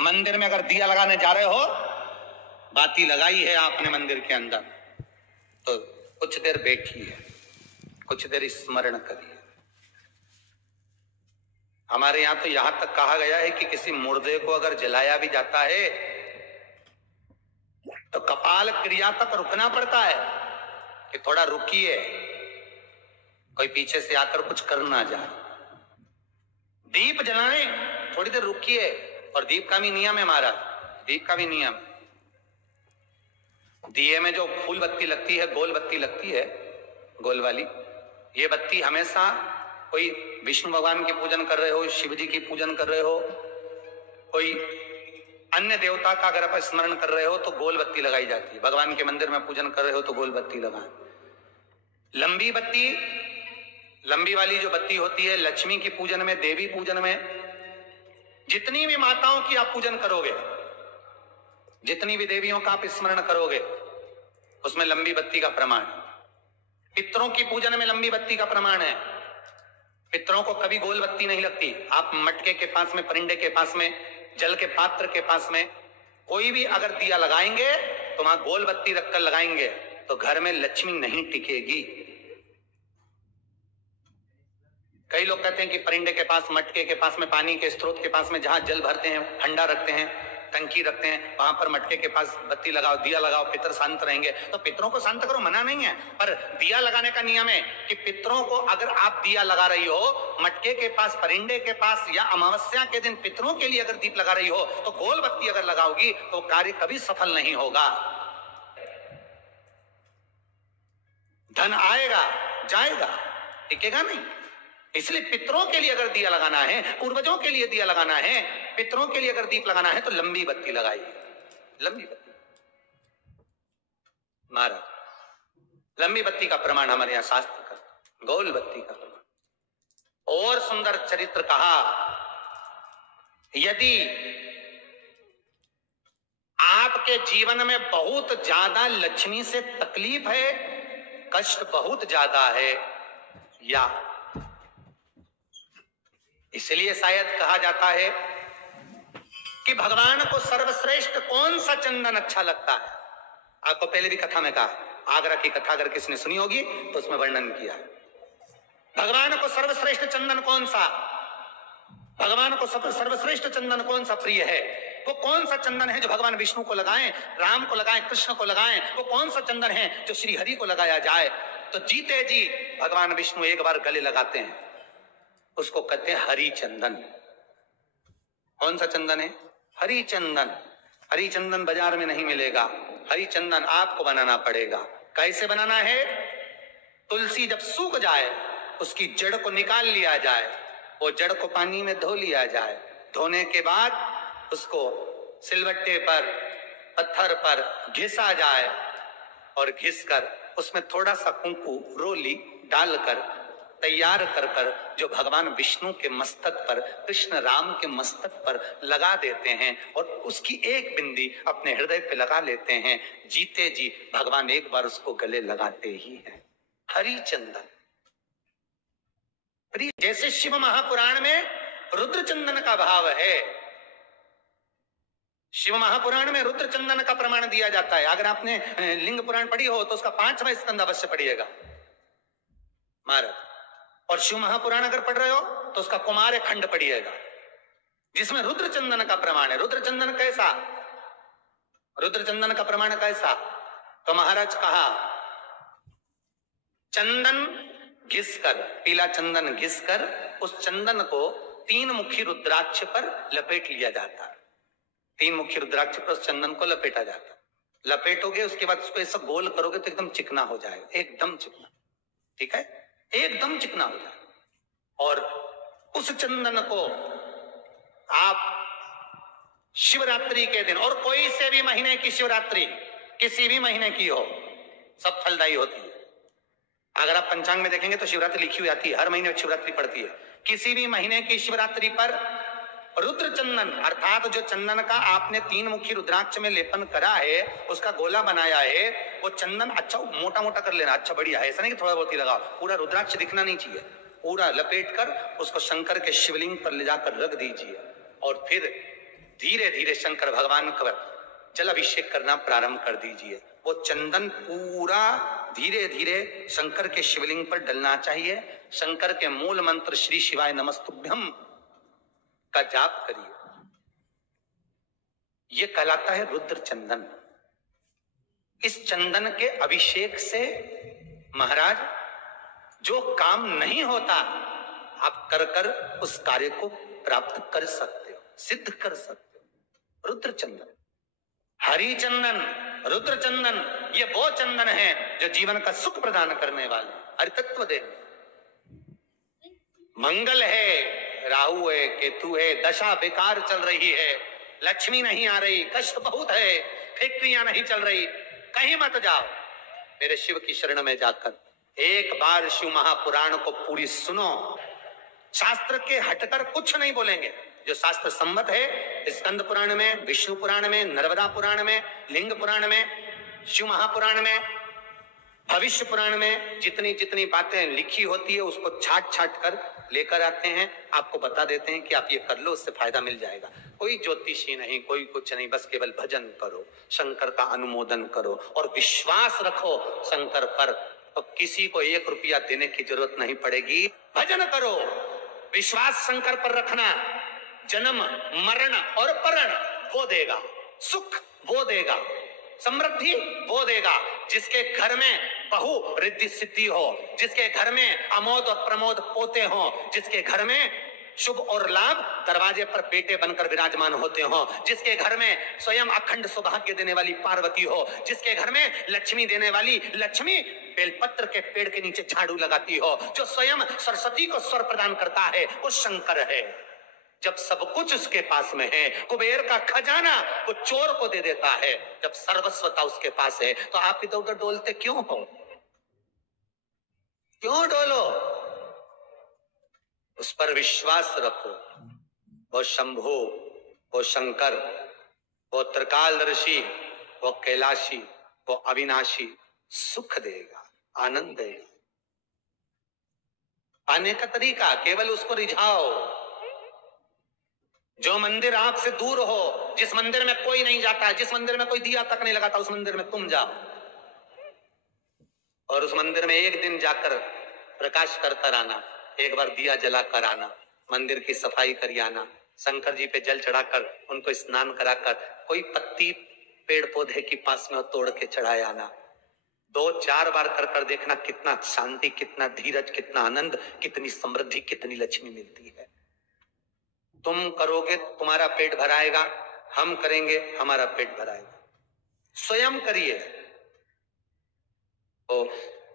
मंदिर में अगर दिया लगाने जा रहे हो, बाती लगाई है आपने मंदिर के अंदर, तो कुछ देर बैठिए, कुछ देर स्मरण करिए। हमारे यहां तो यहां तक कहा गया है कि किसी मुर्दे को अगर जलाया भी जाता है तो कपाल क्रिया तक रुकना पड़ता है कि थोड़ा रुकिए, कोई पीछे से आकर कुछ कर ना जाए। दीप जलाएं, थोड़ी देर रुकिए। और दीप का भी नियम है महाराज, दीप का भी नियम। दिए में जो फूल बत्ती लगती है, गोल बत्ती लगती है, गोल वाली, ये बत्ती हमेशा कोई विष्णु भगवान की पूजन कर रहे हो, शिव जी की पूजन कर रहे हो, कोई अन्य देवता का अगर आप स्मरण कर रहे हो तो गोल बत्ती लगाई जाती है। भगवान के मंदिर में पूजन कर रहे हो तो गोल बत्ती लगाएं। लंबी बत्ती, लंबी वाली जो बत्ती होती है, लक्ष्मी की पूजन में, देवी पूजन में, जितनी भी माताओं की आप पूजन करोगे, जितनी भी देवियों का आप स्मरण करोगे, उसमें लंबी बत्ती का प्रमाण। पितरों की पूजन में लंबी बत्ती का प्रमाण है। पितरों को कभी गोल बत्ती नहीं लगती। आप मटके के पास में, परिंदे के पास में, जल के पात्र के पास में कोई भी अगर दिया लगाएंगे तो वहां गोल बत्ती रखकर लगाएंगे तो घर में लक्ष्मी नहीं टिकेगी। कई लोग कहते हैं कि परिंदे के पास, मटके के पास में, पानी के स्रोत के पास में जहां जल भरते हैं, हंडा रखते हैं, टंकी रखते हैं, वहां पर मटके के पास बत्ती लगाओ, दिया लगाओ, पितर शांत रहेंगे। तो पितरों को शांत करो, मना नहीं है, पर दिया लगाने का नियम है कि पितरों को अगर आप दिया लगा रही हो मटके के पास, परिंदे के पास, या अमावस्या के दिन पितरों के लिए अगर दीप लगा रही हो तो गोल बत्ती अगर लगाओगी तो कार्य कभी सफल नहीं होगा। धन आएगा जाएगा, टिकेगा नहीं। इसलिए पितरों के लिए अगर दिया लगाना है, पूर्वजों के लिए दिया लगाना है, पितरों के लिए अगर दीप लगाना है तो लंबी बत्ती लगाइए, लंबी बत्ती। महाराज, लंबी बत्ती का प्रमाण हमारे यहां शास्त्र का, गोल बत्ती का प्रमाण। और सुंदर चरित्र कहा, यदि आपके जीवन में बहुत ज्यादा लक्ष्मी से तकलीफ है, कष्ट बहुत ज्यादा है, या इसलिए शायद कहा जाता है कि भगवान को सर्वश्रेष्ठ कौन सा चंदन अच्छा लगता है। आपको पहले भी कथा में कहा, आगरा की कथा अगर किसने सुनी होगी तो उसमें वर्णन किया है। भगवान को सर्वश्रेष्ठ चंदन कौन सा, भगवान को सर्वश्रेष्ठ चंदन कौन सा प्रिय है, वो कौन सा चंदन है जो भगवान विष्णु को लगाएं, राम को लगाएं, कृष्ण को लगाएं, वो कौन सा चंदन है जो श्री हरि को लगाया जाए। तो जीते जी भगवान विष्णु एक बार गले लगाते हैं, उसको कहते हैं हरि चंदन। कौन सा चंदन है? हरि चंदन। हरि चंदन बाजार में नहीं मिलेगा, हरि चंदन आपको बनाना पड़ेगा। कैसे बनाना है? तुलसी जब सूख जाए उसकी जड़ को निकाल लिया जाए, वो जड़ को पानी में धो लिया जाए, धोने के बाद उसको सिलबट्टे पर, पत्थर पर घिसा जाए और घिसकर उसमें थोड़ा सा कुंकू, रोली डालकर तैयार कर कर जो भगवान विष्णु के मस्तक पर, कृष्ण राम के मस्तक पर लगा देते हैं और उसकी एक बिंदी अपने हृदय पे लगा लेते हैं। जीते जी भगवान एक बार उसको गले लगाते ही हैं। हरि चंदन। जैसे शिव महापुराण में रुद्र चंदन का भाव है, शिव महापुराण में रुद्र चंदन का प्रमाण दिया जाता है। अगर आपने लिंग पुराण पढ़ी हो तो उसका 5वां स्कंद अवश्य पढ़िएगा महाराज। और शिव महापुराण अगर पढ़ रहे हो तो उसका कुमार खंड पढ़िएगा, जिसमें रुद्र चंदन का प्रमाण है। रुद्र चंदन कैसा? रुद्र चंदन का प्रमाण कैसा? तो महाराज कहा, चंदन घिसकर, पीला चंदन घिसकर उस चंदन को 3 मुखी रुद्राक्ष पर लपेट लिया जाता है। 3 मुखी रुद्राक्ष पर उस चंदन को लपेटा जाता है। लपेटोगे उसके बाद उसको ऐसा गोल करोगे तो एकदम चिकना हो जाएगा, एकदम चिकना, ठीक है, एकदम चिकना हो जाए। और उस चंदन को आप शिवरात्रि के दिन, और कोई से भी महीने की शिवरात्रि, किसी भी महीने की हो, सब फलदायी होती है। अगर आप पंचांग में देखेंगे तो शिवरात्रि लिखी हुई आती है, हर महीने शिवरात्रि पड़ती है। किसी भी महीने की शिवरात्रि पर रुद्र चंदन, अर्थात जो चंदन का आपने 3 मुखी रुद्राक्ष में लेपन करा है, उसका गोला बनाया है, वो चंदन अच्छा मोटा मोटा कर लेना, अच्छा बढ़िया है, ऐसा नहीं कि थोड़ा बहुत ही लगाओ, पूरा रुद्राक्ष दिखना नहीं चाहिए, पूरा लपेट कर उसको शंकर के शिवलिंग पर ले जाकर रख दीजिए। और फिर धीरे धीरे शंकर भगवान का जल अभिषेक करना प्रारंभ कर दीजिए। वो चंदन पूरा धीरे धीरे शंकर के शिवलिंग पर डलना चाहिए। शंकर के मूल मंत्र श्री शिवाय नमस्तुभ्यम का जाप करिए। ये कहलाता है रुद्र चंदन। इस चंदन के अभिषेक से महाराज जो काम नहीं होता आप कर कर उस कार्य को प्राप्त कर सकते हो, सिद्ध कर सकते हो। रुद्र चंदन, हरि चंदन, रुद्र चंदन, ये वो चंदन है जो जीवन का सुख प्रदान करने वाले, हरितत्व दे। मंगल है, राहु है, केतु है, दशा बेकार चल रही है, लक्ष्मी नहीं आ रही, कष्ट बहुत है, फैक्ट्रियां नहीं चल रही, कहीं मत जाओ, मेरे शिव की शरण में जाकर एक बार शिव महापुराण को पूरी सुनो। शास्त्र के हटकर कुछ नहीं बोलेंगे। जो शास्त्र सम्मत है, स्कंद पुराण में, विष्णु पुराण में, नर्मदा पुराण में, लिंग पुराण में, शिव महापुराण में, भविष्य पुराण में जितनी जितनी बातें लिखी होती है उसको छाट छाट कर लेकर आते हैं, आपको बता देते हैं कि आप ये कर लो, उससे फायदा मिल जाएगा। कोई ज्योतिषी नहीं, कोई कुछ नहीं, बस केवल भजन करो, शंकर का अनुमोदन करो और विश्वास रखो शंकर पर, तो किसी को 1 रुपया देने की जरूरत नहीं पड़ेगी। भजन करो, विश्वास शंकर पर रखना, जन्म मरण और परण वो देगा, सुख वो देगा, समृद्धि वो देगा। जिसके घर में बहु रिद्धि सिद्धि हो, जिसके घर में अमोद और प्रमोद पोते हो, जिसके घर में शुभ और लाभ दरवाजे पर बेटे बनकर विराजमान होते हो, जिसके घर में स्वयं अखंड सौभाग्य देने वाली पार्वती हो, जिसके घर में लक्ष्मी देने वाली लक्ष्मी बेलपत्र के पेड़ के नीचे झाड़ू लगाती हो, जो स्वयं सरस्वती को स्वर प्रदान करता है, वो शंकर है। जब सब कुछ उसके पास में है, कुबेर का खजाना वो चोर को दे देता है, जब सर्वस्वता उसके पास है, तो आप इधर उधर डोलते क्यों हो? क्यों डोलो? उस पर विश्वास रखो। वो शंभु, वो शंकर, वो त्रिकालदर्शी, वो कैलाशी, वो अविनाशी सुख देगा, आनंद देगा। आने का तरीका केवल उसको रिझाओ। जो मंदिर आपसे दूर हो, जिस मंदिर में कोई नहीं जाता, जिस मंदिर में कोई दिया तक नहीं लगाता, उस मंदिर में तुम जाओ और उस मंदिर में एक दिन जाकर प्रकाश कर आना, एक बार दिया जला कर आना, मंदिर की सफाई कर आना, शंकर जी पे जल चढ़ाकर उनको स्नान कराकर कोई पत्ती पेड़ पौधे के पास में तोड़ के चढ़ाए आना। 2-4 बार कर कर देखना कितना शांति, कितना धीरज, कितना आनंद, कितनी समृद्धि, कितनी लक्ष्मी मिलती है। तुम करोगे तुम्हारा पेट भराएगा, हम करेंगे हमारा पेट भराएगा। स्वयं करिए। तो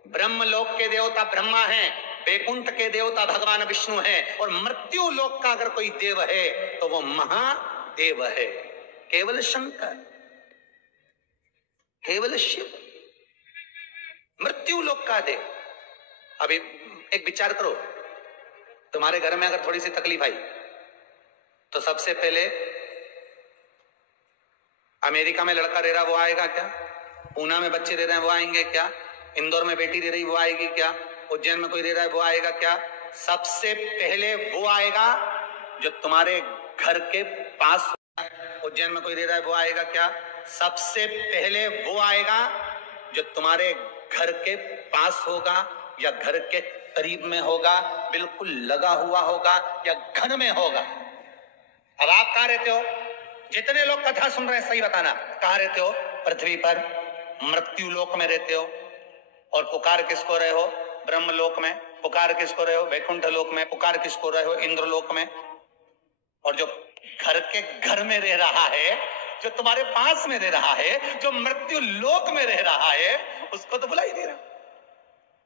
ब्रह्मलोक के देवता ब्रह्मा हैं, वैकुंठ के देवता भगवान विष्णु हैं, और मृत्यु लोक का अगर कोई देव है तो वो महादेव है, केवल शंकर, केवल शिव, मृत्यु लोक का देव। अभी एक विचार करो, तुम्हारे घर में अगर थोड़ी सी तकलीफ आई तो सबसे पहले अमेरिका में लड़का रह रहा वो आएगा क्या? पूना में बच्चे रह रहे हैं वो आएंगे क्या? इंदौर में बेटी रह रही वो आएगी क्या? उज्जैन में कोई रह रहा है वो आएगा क्या? सबसे पहले वो आएगा जो तुम्हारे घर के पास। उज्जैन में कोई रह रहा है वो आएगा क्या? सबसे पहले वो आएगा जो तुम्हारे घर के पास होगा या घर के करीब में होगा, बिल्कुल लगा हुआ होगा या घर में होगा। अब आप कहाँ रहते हो? जितने लोग कथा सुन रहे हैं सही बताना, कहाँ रहते हो? पृथ्वी पर मृत्यु लोक में रहते हो। और पुकार किसको रहे हो? ब्रह्मलोक में। पुकार किसको रहे हो? वैकुंठ लोक में। पुकार किसको रहे हो? इंद्र लोक में। और जो घर के घर में रह रहा है, जो तुम्हारे पास में रह रहा है, जो मृत्यु लोक में रह रहा है, उसको तो बुला ही नहीं रहा।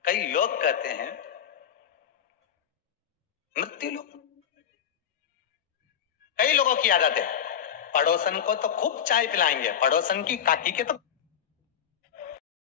कई लोग कहते हैं मृत्यु लोक। कई लोगों की आदत है, पड़ोसन को तो खूब चाय पिलाएंगे, पड़ोसन की काकी के तो